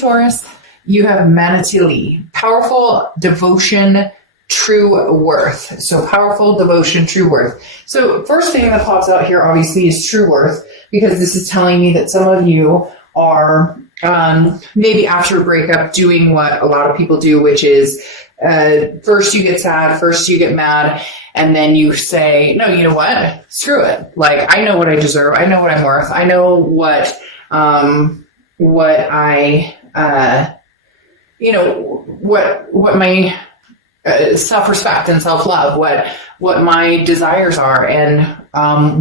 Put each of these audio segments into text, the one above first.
Taurus, you have Manatili, powerful devotion, true worth. So powerful devotion, true worth. So first thing that pops out here obviously is true worth, because this is telling me that some of you are maybe after a breakup doing what a lot of people do, which is first you get sad, first you get mad, and then you say, no, you know what? Screw it. Like, I know what I deserve. I know what I'm worth. I know what my self-respect and self-love, what my desires are, and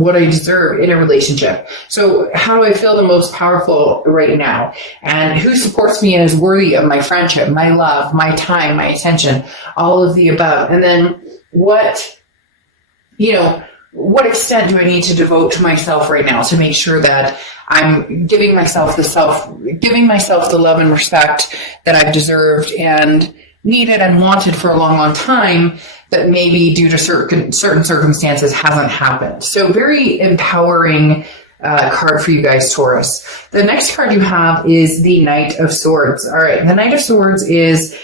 what I deserve in a relationship. So how do I feel the most powerful right now? And who supports me and is worthy of my friendship, my love, my time, my attention, all of the above. And then what extent do I need to devote to myself right now to make sure that I'm giving myself the love and respect that I've deserved and needed and wanted for a long, long time, that maybe due to certain circumstances hasn't happened. So very empowering card for you guys, Taurus. The next card you have is the Knight of Swords. All right, the Knight of Swords is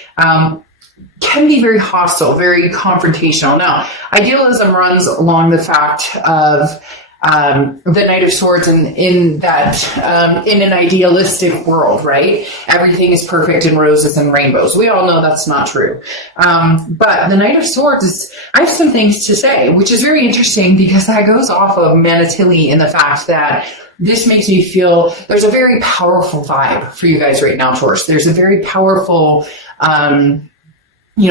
can be very hostile, very confrontational. Now, idealism runs along the fact of the Knight of Swords in that in an idealistic world, right? Everything is perfect in roses and rainbows. We all know that's not true. But the Knight of Swords is, I have some things to say, which is very interesting because that goes off of Manatili in the fact that this makes me feel there's a very powerful vibe for you guys right now, Taurus. There's a very powerful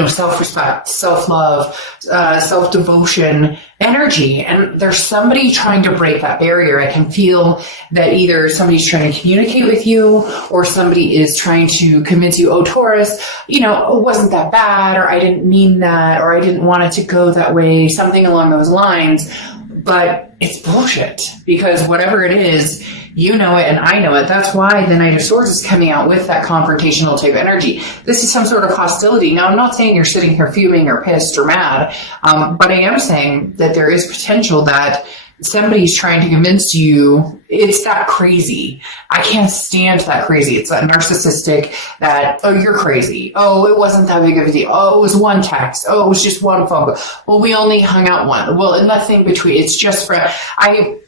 self-respect, self-love, self-devotion energy. And there's somebody trying to break that barrier. I can feel that either somebody's trying to communicate with you or somebody is trying to convince you, oh, Taurus, it wasn't that bad, or I didn't mean that, or I didn't want it to go that way, something along those lines. But it's bullshit, because whatever it is, you know it and I know it. That's why the Knight of Swords is coming out with that confrontational type energy. This is some sort of hostility. Now, I'm not saying you're sitting here fuming or pissed or mad, but I am saying that there is potential that somebody's trying to convince you it's that crazy. I can't stand that crazy. It's that narcissistic that, oh, you're crazy. Oh, it wasn't that big of a deal. Oh, it was one text. Oh, it was just one phone call. Well, we only hung out one. Well, nothing between. It's just for, I'm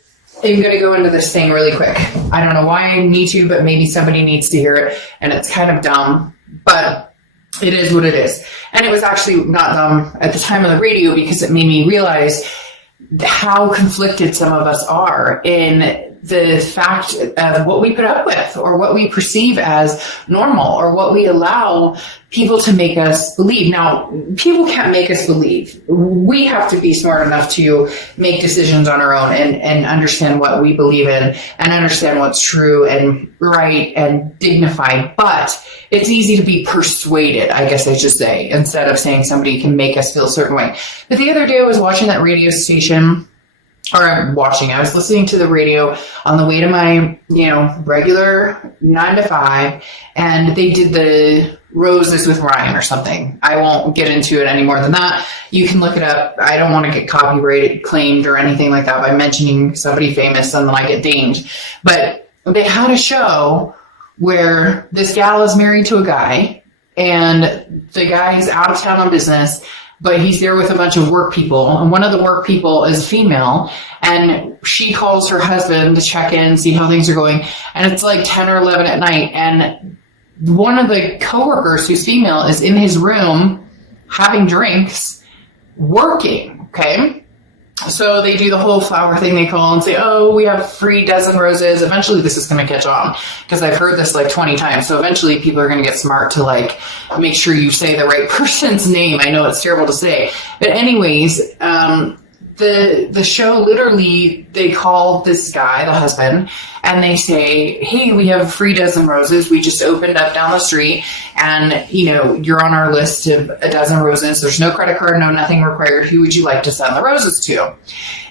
going to go into this thing really quick. I don't know why I need to, but maybe somebody needs to hear it. And it's kind of dumb, but it is what it is. And it was actually not dumb at the time of the radio because it made me realize how conflicted some of us are in the fact of what we put up with or what we perceive as normal or what we allow people to make us believe. Now, people can't make us believe. We have to be smart enough to make decisions on our own and understand what we believe in and understand what's true and right and dignified. But it's easy to be persuaded, I guess I should say, instead of saying somebody can make us feel a certain way. But the other day I was watching that radio station, I was listening to the radio on the way to my, regular 9 to 5, and they did the Roses with Ryan or something. I won't get into it any more than that. You can look it up. I don't want to get copyright claimed or anything like that by mentioning somebody famous and then I get dinged. But they had a show where this gal is married to a guy and the guy's out of town on business, but he's there with a bunch of work people. And one of the work people is female. And she calls her husband to check in, see how things are going. And it's like 10 or 11 at night. And one of the coworkers who's female is in his room having drinks, working. Okay. So they do the whole flower thing. They call and say, oh, we have free dozen roses. Eventually this is going to catch on because I've heard this like 20 times. So eventually people are going to get smart to like make sure you say the right person's name. I know it's terrible to say, but anyways, the show literally, they call this guy, the husband, and they say, hey, we have a free dozen roses. We just opened up down the street and, you're on our list of a dozen roses. There's no credit card, no nothing required. Who would you like to send the roses to?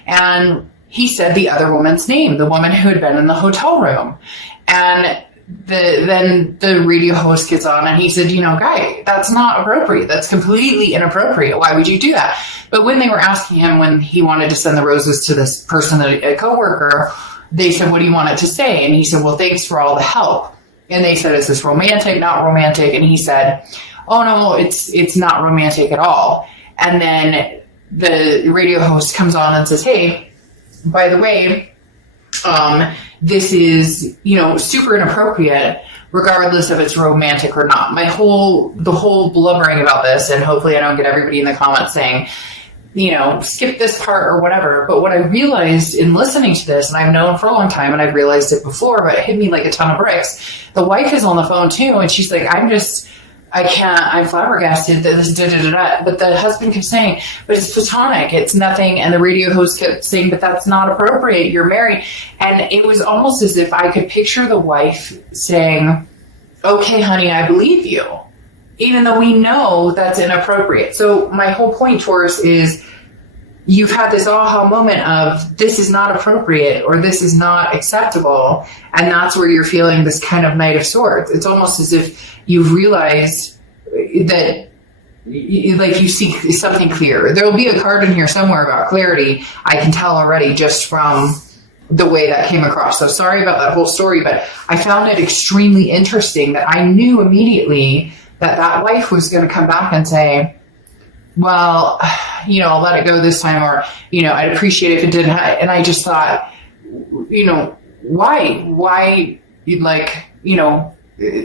And he said the other woman's name, the woman who had been in the hotel room. And then the radio host gets on and he said, guy, that's not appropriate. That's completely inappropriate. Why would you do that? But when they were asking him when he wanted to send the roses to this person, a coworker, they said, what do you want it to say? And he said, well, thanks for all the help. And they said, is this romantic, not romantic? And he said, oh no, it's not romantic at all. And then the radio host comes on and says, hey, by the way, this is, super inappropriate, regardless if it's romantic or not. The whole blubbering about this, and hopefully I don't get everybody in the comments saying, skip this part or whatever. But what I realized in listening to this, and I've known for a long time, and I've realized it before, but it hit me like a ton of bricks. The wife is on the phone too, and she's like, I'm flabbergasted that this da-da-da-da. But the husband kept saying, but it's platonic, it's nothing. And the radio host kept saying, but that's not appropriate, you're married. And it was almost as if I could picture the wife saying, okay, honey, I believe you, even though we know that's inappropriate. So my whole point, Taurus, is you've had this aha moment of this is not appropriate or this is not acceptable. And that's where you're feeling this kind of Knight of Swords. It's almost as if you've realized that you see something clear. There'll be a card in here somewhere about clarity. I can tell already just from the way that came across. So sorry about that whole story, but I found it extremely interesting that I knew immediately that wife was going to come back and say, well, I'll let it go this time, or, I'd appreciate it if it didn't. And I just thought, why,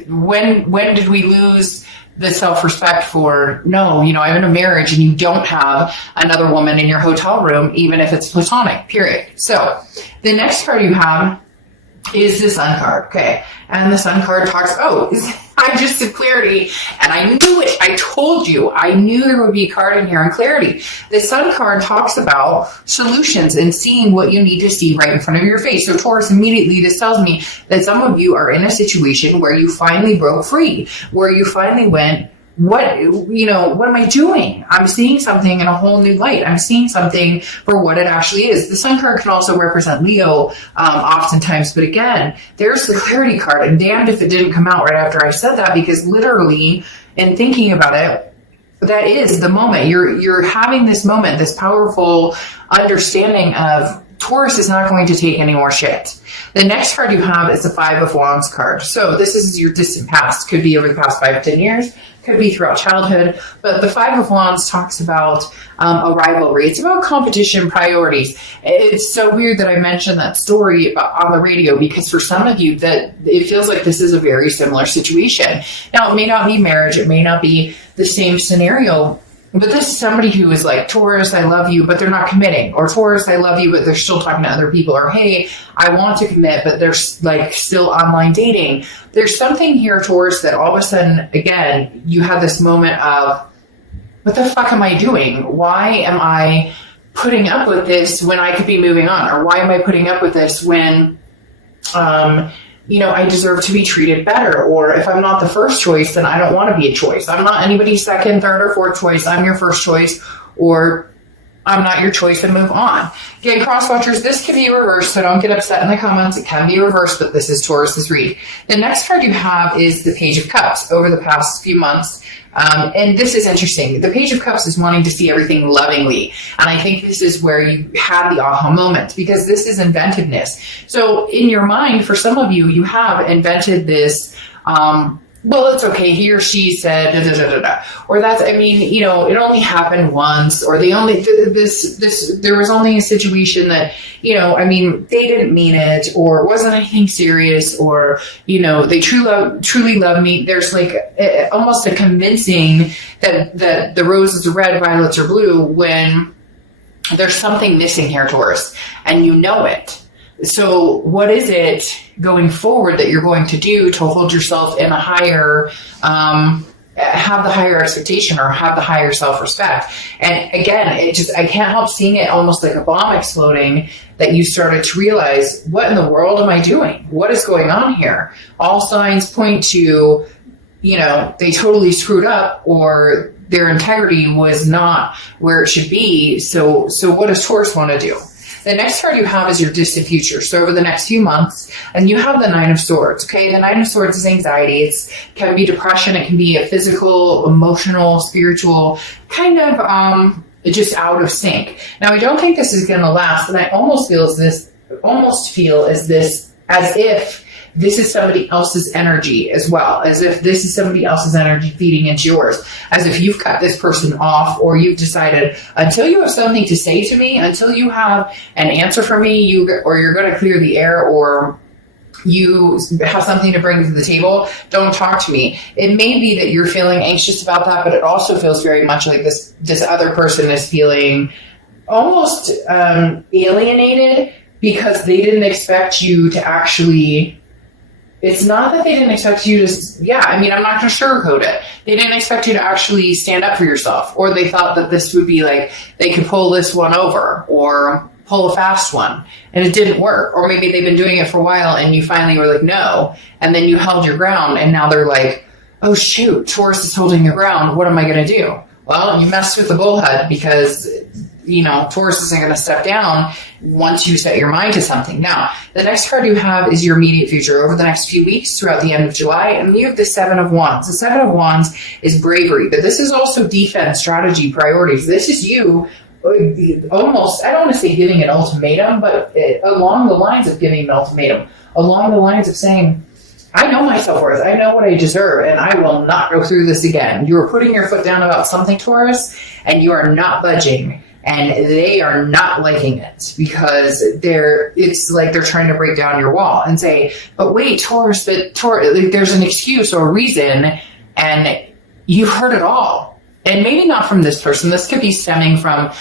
when did we lose the self-respect for, no, I'm in a marriage and you don't have another woman in your hotel room, even if it's platonic, period. So the next card you have is the Sun card. Okay. And the Sun card talks, I just did clarity, and I knew it. I told you. I knew there would be a card in here on clarity. The Sun card talks about solutions and seeing what you need to see right in front of your face. So Taurus, immediately this tells me that some of you are in a situation where you finally broke free, where you finally went, what am I doing? I'm seeing something in a whole new light. I'm seeing something for what it actually is. The Sun card can also represent Leo, oftentimes, but again, there's the clarity card, and damned if it didn't come out right after I said that, because literally, in thinking about it, that is the moment. You're having this moment, this powerful understanding of Taurus is not going to take any more shit. The next card you have is the Five of Wands card. So this is your distant past. Could be over the past 5 to 10 years. Could be throughout childhood. But the Five of Wands talks about a rivalry. It's about competition priorities. It's so weird that I mentioned that story on the radio, because for some of you that it feels like this is a very similar situation. Now, it may not be marriage. It may not be the same scenario. But this is somebody who is like, Taurus, I love you, but they're not committing. Or Taurus, I love you, but they're still talking to other people. Or, hey, I want to commit, but they're like still online dating. There's something here, Taurus, that all of a sudden, again, you have this moment of, what the fuck am I doing? Why am I putting up with this when I could be moving on? Or why am I putting up with this when, I deserve to be treated better? Or if I'm not the first choice, then I don't want to be a choice. I'm not anybody's second, third, or fourth choice. I'm your first choice, or I'm not your choice, and move on. Again, cross watchers, this can be reversed, so don't get upset in the comments. It can be reversed, but this is Taurus's read. The next card you have is the Page of Cups. Over the past few months, and this is interesting. The Page of Cups is wanting to see everything lovingly. And I think this is where you had the aha moment, because this is inventiveness. So in your mind, for some of you, you have invented this, well, it's okay, he or she said, da, da, da, da, da. Or that's, it only happened once, or there was only a situation that, they didn't mean it, or it wasn't anything serious, or, they truly love me. There's like almost a convincing that the roses are red, violets are blue, when there's something missing here, Taurus, and you know it. So what is it going forward that you're going to do to hold yourself in a higher, have the higher expectation, or have the higher self-respect? And again, I can't help seeing it almost like a bomb exploding, that you started to realize, what in the world am I doing? What is going on here? All signs point to, they totally screwed up, or their integrity was not where it should be. So what does Taurus want to do? The next card you have is your distant future. So over the next few months, and you have the Nine of Swords. Okay, the Nine of Swords is anxiety. It can be depression. It can be a physical, emotional, spiritual, kind of just out of sync. Now, I don't think this is going to last, and I almost feel as if this is somebody else's energy as well, as if this is somebody else's energy feeding into yours, as if you've cut this person off, or you've decided until you have something to say to me, until you have an answer for me, or you're going to clear the air, or you have something to bring to the table, don't talk to me. It may be that you're feeling anxious about that, but it also feels very much like this other person is feeling almost alienated, because they didn't expect you to actually, it's not that they didn't expect you to, I'm not going to sugarcoat it. They didn't expect you to actually stand up for yourself, or they thought that this would be like, they could pull this one over, or pull a fast one, and it didn't work. Or maybe they've been doing it for a while and you finally were like, no, and then you held your ground, and now they're like, oh shoot, Taurus is holding your ground, what am I going to do? Well, you messed with the bullhead, because Taurus isn't going to step down once you set your mind to something. Now, the next card you have is your immediate future over the next few weeks throughout the end of July, and you have the Seven of Wands. The Seven of Wands is bravery, but this is also defense, strategy, priorities. This is you almost, I don't want to say giving an ultimatum, but along the lines of giving an ultimatum, along the lines of saying, I know my self-worth, I know what I deserve, and I will not go through this again. You are putting your foot down about something, Taurus, and you are not budging. And they are not liking it, because it's like they're trying to break down your wall and say, but wait, Taurus, there's an excuse or a reason, and you've heard it all. And maybe not from this person. This could be stemming from,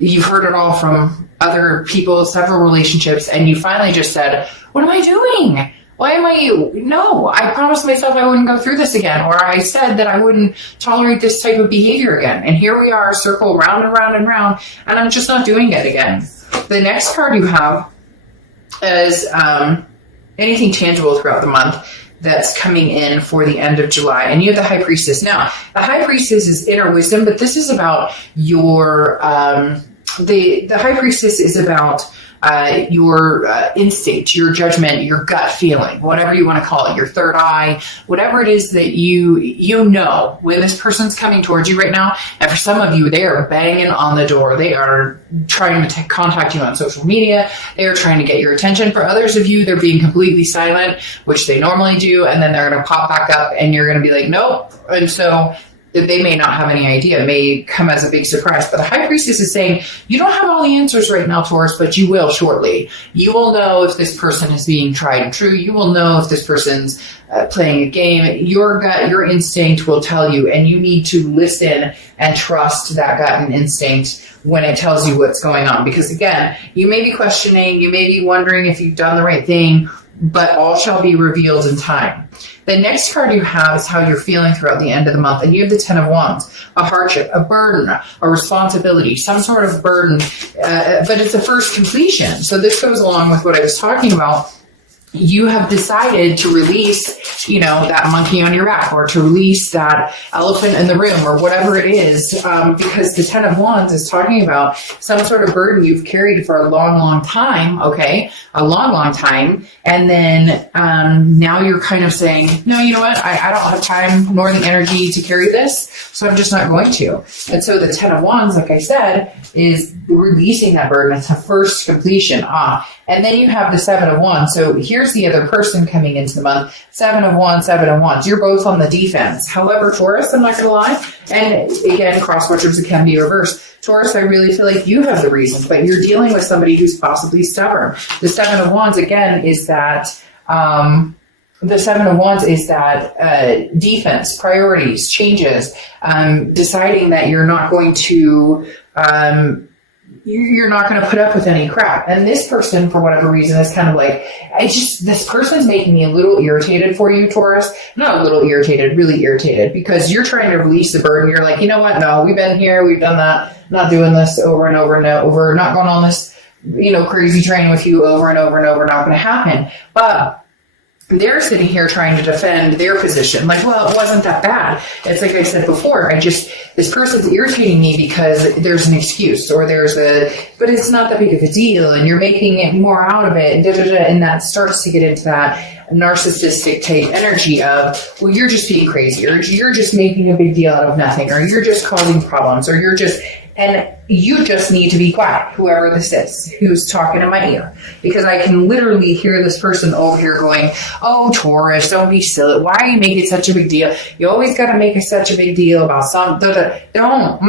you've heard it all from other people, several relationships, and you finally just said, what am I doing? No, I promised myself I wouldn't go through this again, or I said that I wouldn't tolerate this type of behavior again. And here we are, circle round and round and round, and I'm just not doing it again. The next card you have is anything tangible throughout the month that's coming in for the end of July. And you have the High Priestess. Now, the High Priestess is inner wisdom, but this is about your, the High Priestess is about your instinct, your judgment, your gut feeling, whatever you want to call it, your third eye, whatever it is that you know when this person's coming towards you right now. And for some of you, they are banging on the door. They are trying to contact you on social media. They are trying to get your attention. For others of you, they're being completely silent, which they normally do, and then they're going to pop back up and you're going to be like, nope. And so they may not have any idea. It may come as a big surprise. But the High Priestess is saying, you don't have all the answers right now, Taurus, but you will shortly. You will know if this person is being tried and true. You will know if this person's playing a game. Your gut, your instinct will tell you, and you need to listen and trust that gut and instinct when it tells you what's going on. Because again, you may be questioning, you may be wondering if you've done the right thing, but all shall be revealed in time. The next card you have is how you're feeling throughout the end of the month. And you have the Ten of Wands, a hardship, a burden, a responsibility, some sort of burden, but it's a first completion. So this goes along with what I was talking about. You have decided to release, that monkey on your back, or to release that elephant in the room, or whatever it is, because the Ten of Wands is talking about some sort of burden you've carried for a long, long time, okay? A long, long time. And then now you're kind of saying, no, you know what? I don't have time nor the energy to carry this, so I'm just not going to. And so the Ten of Wands, like I said, is releasing that burden. It's a first completion. And then you have the Seven of Wands. So here's the other person coming into the month. Seven of Wands, Seven of Wands. You're both on the defense. However, Taurus, I'm not going to lie, and again, cross watchers, it can be reversed. Taurus, I really feel like you have the reason, but you're dealing with somebody who's possibly stubborn. The Seven of Wands, again, is that defense, priorities, changes, deciding that you're not going to you're not going to put up with any crap. And this person, for whatever reason, is kind of like, this person's making me a little irritated for you, Taurus. Not a little irritated, really irritated, because you're trying to release the burden. You're like, you know what? No, we've been here. We've done that. Not doing this over and over and over. Not going on this, crazy train with you over and over and over. Not going to happen. But they're sitting here trying to defend their position. Like, well, it wasn't that bad. It's like I said before, this person's irritating me because there's an excuse, or but it's not that big of a deal, and you're making it more out of it, and and that starts to get into that narcissistic type energy of, well, you're just being crazy, or you're just making a big deal out of nothing, or you're just causing problems, or and you just need to be quiet, whoever this is who's talking in my ear. Because I can literally hear this person over here going, oh, Taurus, don't be silly. Why are you making such a big deal? You always got to make such a big deal about something. Don't.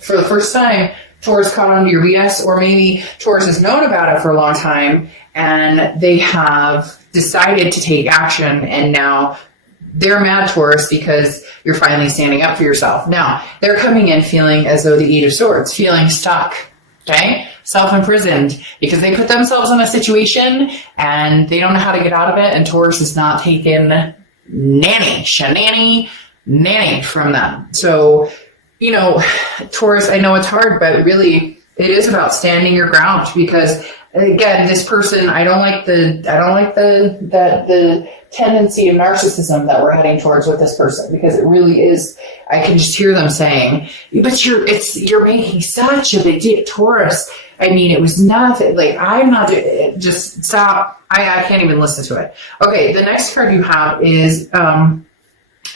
For the first time, Taurus caught on to your BS, or maybe Taurus has known about it for a long time and they have decided to take action, and now they're mad, Taurus, because you're finally standing up for yourself. Now, they're coming in feeling as though the Eight of Swords, feeling stuck, okay? Self-imprisoned, because they put themselves in a situation and they don't know how to get out of it, and Taurus is not taking nanny from them. So, you know, Taurus, I know it's hard, but really it is about standing your ground, because again, this person, I don't like the tendency of narcissism that we're heading towards with this person, because it really is, I can just hear them saying, but you're making such a big deal, Taurus. I mean, it was nothing. Like, I'm not, just stop. I can't even listen to it. Okay. The next card you have is,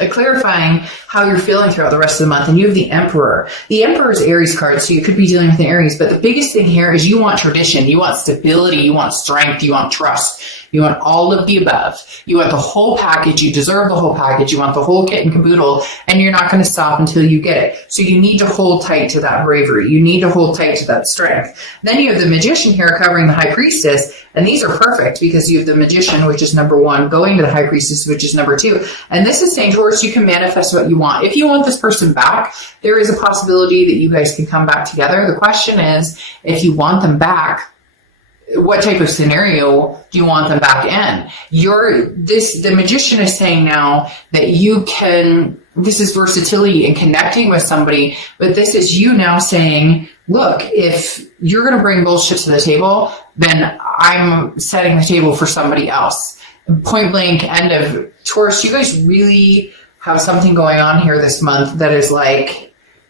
clarifying how you're feeling throughout the rest of the month. And you have the Emperor. The Emperor is Aries card, so you could be dealing with an Aries. But the biggest thing here is you want tradition, you want stability, you want strength, you want trust. You want all of the above. You want the whole package. You deserve the whole package. You want the whole kit and caboodle, and you're not going to stop until you get it. So you need to hold tight to that bravery. You need to hold tight to that strength. Then you have the Magician here covering the High Priestess, and these are perfect because you have the Magician, which is number 1, going to the High Priestess, which is number 2. And this is saying, Taurus, you can manifest what you want. If you want this person back, there is a possibility that you guys can come back together. The question is, if you want them back, what type of scenario do you want them back in? The Magician is saying now that you can, this is versatility and connecting with somebody, but this is you now saying, look, if you're going to bring bullshit to the table, then I'm setting the table for somebody else. Point blank, end of. Taurus, you guys really have something going on here this month that is like,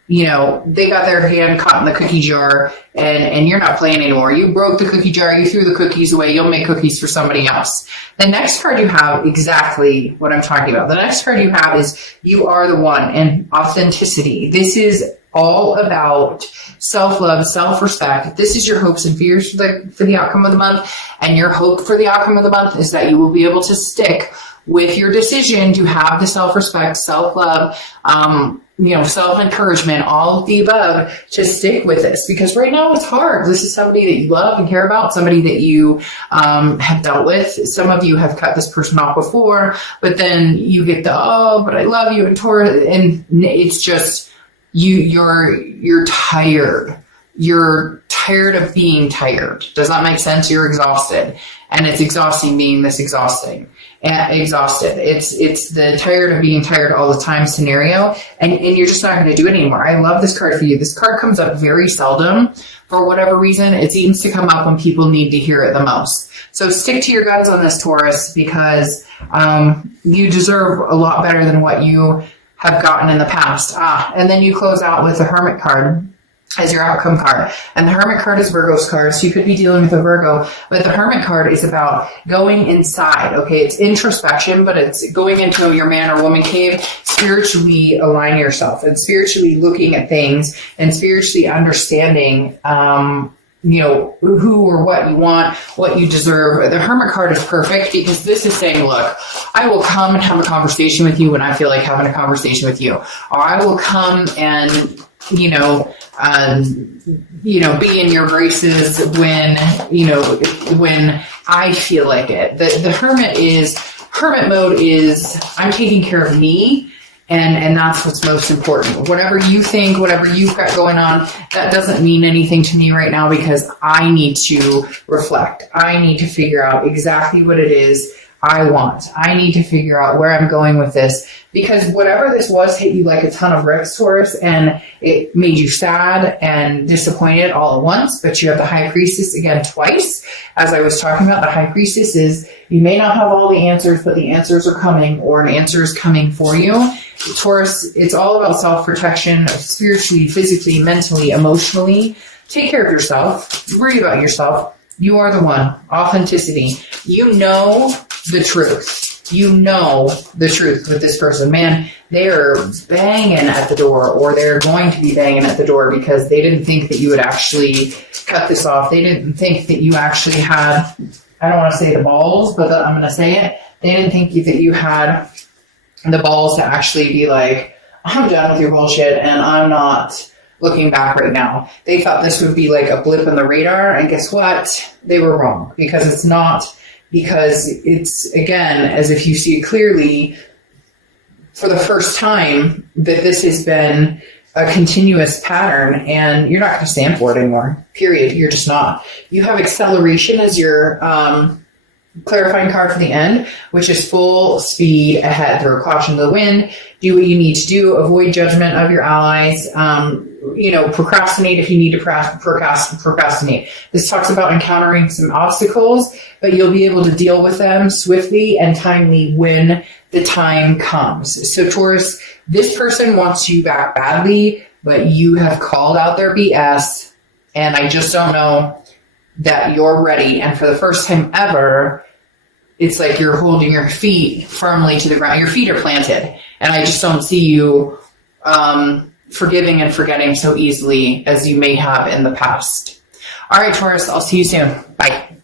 you know, they got their hand caught in the cookie jar, and you're not playing anymore. You broke the cookie jar. You threw the cookies away. You'll make cookies for somebody else. The next card you have, exactly what I'm talking about. The next card you have is you are the one, and authenticity. This is all about self-love, self-respect. This is your hopes and fears for the outcome of the month. And your hope for the outcome of the month is that you will be able to stick with your decision to have the self-respect, self-love, self-encouragement, all of the above, to stick with this, because right now it's hard. This is somebody that you love and care about, somebody that you have dealt with. Some of you have cut this person off before, but then you get but I love you, and it's just you're tired. You're tired of being tired. Does that make sense? You're exhausted, and it's exhausting being this exhausted. It's the tired of being tired all the time scenario, and you're just not going to do it anymore. I love this card for you. This card comes up very seldom. For whatever reason, it seems to come up when people need to hear it the most. So stick to your guns on this, Taurus, because you deserve a lot better than what you have gotten in the past. And then you close out with the Hermit card as your outcome card. And the Hermit card is Virgo's card, so you could be dealing with a Virgo, but the Hermit card is about going inside, okay? It's introspection, but it's going into your man or woman cave, spiritually aligning yourself and spiritually looking at things and spiritually understanding, who or what you want, what you deserve. The Hermit card is perfect because this is saying, look, I will come and have a conversation with you when I feel like having a conversation with you. Or I will come and, be in your graces when I feel like it. The hermit mode is I'm taking care of me, and that's what's most important. Whatever you think, whatever you've got going on, that doesn't mean anything to me right now, because I need to reflect. I need to figure out exactly what it is I want. I need to figure out where I'm going with this, because whatever this was hit you like a ton of bricks, Taurus, and it made you sad and disappointed all at once. But you have the High Priestess again twice. As I was talking about, the High Priestess is, you may not have all the answers, but the answers are coming, or an answer is coming for you. Taurus, it's all about self-protection, spiritually, physically, mentally, emotionally. Take care of yourself. Worry about yourself. You are the one. Authenticity. You know the truth. You know the truth with this person. Man, they're banging at the door, or they're going to be banging at the door because they didn't think that you would actually cut this off. They didn't think that you actually had, I don't want to say the balls, but I'm going to say it. They didn't think that you had the balls to actually be like, I'm done with your bullshit and I'm not looking back right now. They thought this would be like a blip on the radar, and guess what? They were wrong, because it's not. Because it's, again, as if you see it clearly, for the first time, that this has been a continuous pattern, and you're not going to stand for it anymore. Period. You're just not. You have acceleration as your clarifying card for the end, which is full speed ahead. Throw caution to the wind. Do what you need to do. Avoid judgment of your allies. Procrastinate if you need to procrastinate. This talks about encountering some obstacles, but you'll be able to deal with them swiftly and timely when the time comes. So Taurus, this person wants you back badly, but you have called out their BS, and I just don't know that you're ready. And for the first time ever, it's like you're holding your feet firmly to the ground. Your feet are planted, and I just don't see you forgiving and forgetting so easily as you may have in the past. All right, Taurus, I'll see you soon. Bye.